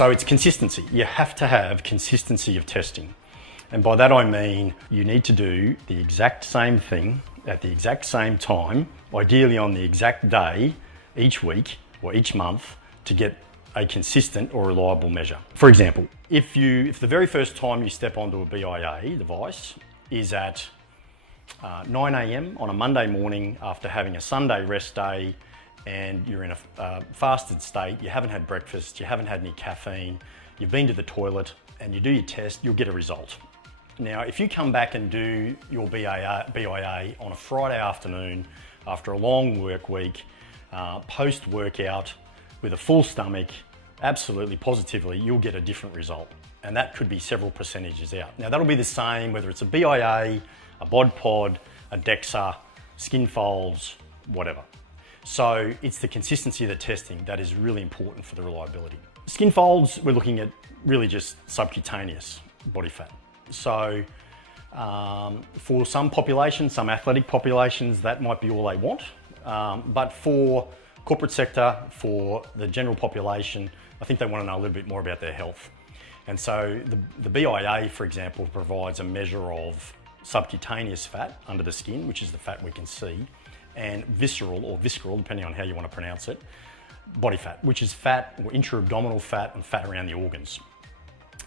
So it's consistency. You have to have consistency of testing. And by that I mean you need to do the exact same thing at the exact same time, ideally on the exact day each week or each month to get a consistent or reliable measure. For example, if the very first time you step onto a BIA device is at 9 a.m. on a Monday morning after having a Sunday rest day and you're in a fasted state, you haven't had breakfast, you haven't had any caffeine, you've been to the toilet and you do your test, you'll get a result. Now, if you come back and do your BIA on a Friday afternoon after a long work week, post-workout, with a full stomach, absolutely, positively, you'll get a different result. And that could be several percentages out. Now, that'll be the same whether it's a BIA, a bod pod, a DEXA, skin folds, whatever. So it's the consistency of the testing that is really important for the reliability. Skin folds, we're looking at really just subcutaneous body fat. So for some populations, some athletic populations, that might be all they want. But for corporate sector, for the general population, I think they want to know a little bit more about their health. And so the BIA, for example, provides a measure of subcutaneous fat under the skin, which is the fat we can see, and visceral or visceral, depending on how you want to pronounce it, body fat, which is fat or intra-abdominal fat and fat around the organs,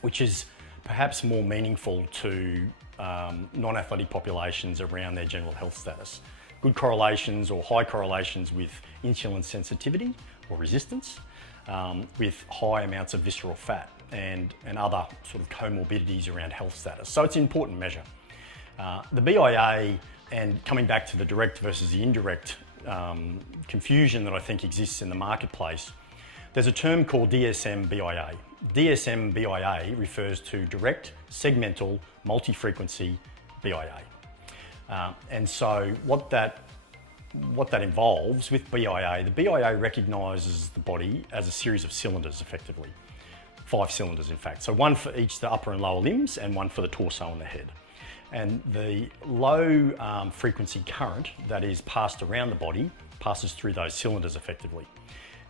which is perhaps more meaningful to non-athletic populations around their general health status. Good correlations or high correlations with insulin sensitivity or resistance, with high amounts of visceral fat and other sort of comorbidities around health status. So it's an important measure. The BIA, and coming back to the direct versus the indirect confusion that I think exists in the marketplace, there's a term called DSM-BIA. DSM-BIA refers to direct segmental multi-frequency BIA. And so what that involves with BIA, the BIA recognises the body as a series of cylinders effectively. 5 cylinders in fact. So one for each the upper and lower limbs and one for the torso and the head. And the low frequency current that is passed around the body passes through those cylinders effectively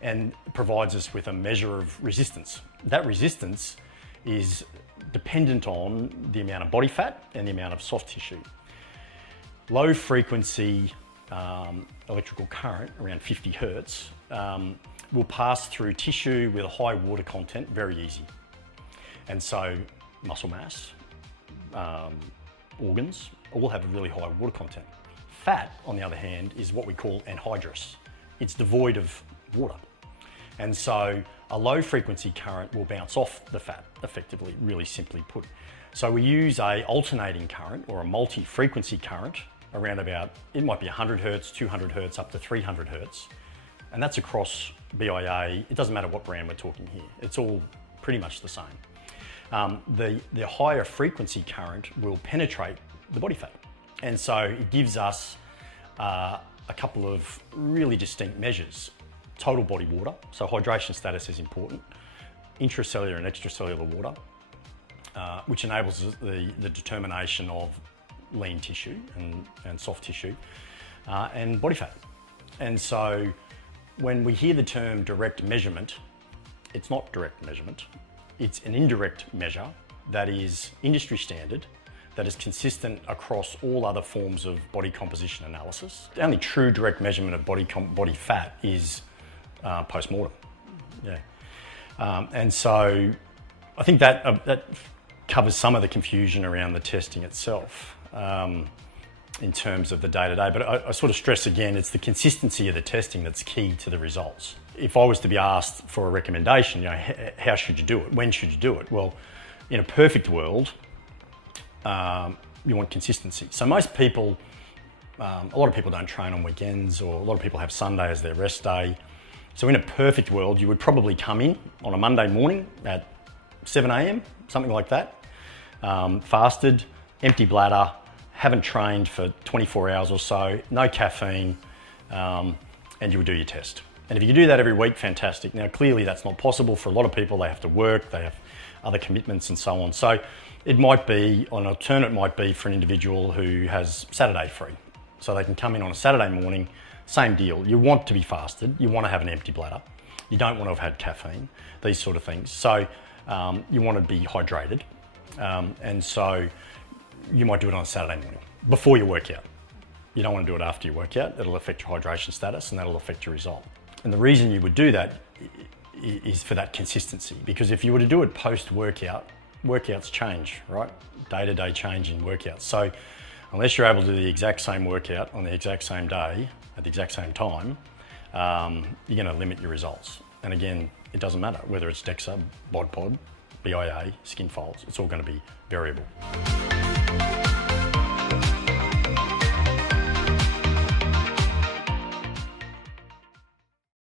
and provides us with a measure of resistance. That resistance is dependent on the amount of body fat and the amount of soft tissue. Low frequency electrical current, around 50 hertz, will pass through tissue with a high water content very easy. And so muscle mass, organs, all have a really high water content. Fat, on the other hand, is what we call anhydrous. It's devoid of water. And so a low frequency current will bounce off the fat, effectively, really simply put. So we use a alternating current or a multi-frequency current around about, it might be 100 hertz, 200 hertz, up to 300 hertz. And that's across BIA. It doesn't matter what brand we're talking here. It's all pretty much the same. The higher frequency current will penetrate the body fat. And so it gives us a couple of really distinct measures. Total body water, so hydration status is important, intracellular and extracellular water, which enables the determination of lean tissue and soft tissue, and body fat. And so when we hear the term direct measurement, it's not direct measurement, it's an indirect measure that is industry standard, that is consistent across all other forms of body composition analysis. The only true direct measurement of body fat is post-mortem. Yeah. And so I think that covers some of the confusion around the testing itself in terms of the day-to-day. But I sort of stress again, it's the consistency of the testing that's key to the results. If I was to be asked for a recommendation, you know, how should you do it? When should you do it? Well, in a perfect world, you want consistency. So most people, a lot of people don't train on weekends, or a lot of people have Sunday as their rest day. So in a perfect world, you would probably come in on a Monday morning at 7 a.m, something like that, fasted, empty bladder, haven't trained for 24 hours or so, no caffeine, and you would do your test. And if you do that every week, fantastic. Now, clearly that's not possible for a lot of people. They have to work, they have other commitments and so on. So it might be, an alternate might be for an individual who has Saturday free. So they can come in on a Saturday morning, same deal. You want to be fasted, you want to have an empty bladder, You don't want to have had caffeine, these sort of things. So you want to be hydrated. And so you might do it on a Saturday morning before your workout. You don't want to do it after your workout. It'll affect your hydration status and that'll affect your result. And the reason you would do that is for that consistency, because if you were to do it post-workout, workouts change, right? Day-to-day change in workouts. So unless you're able to do the exact same workout on the exact same day, at the exact same time, you're going to limit your results. And again, it doesn't matter whether it's DEXA, BOD POD, BIA, skin folds, it's all going to be variable.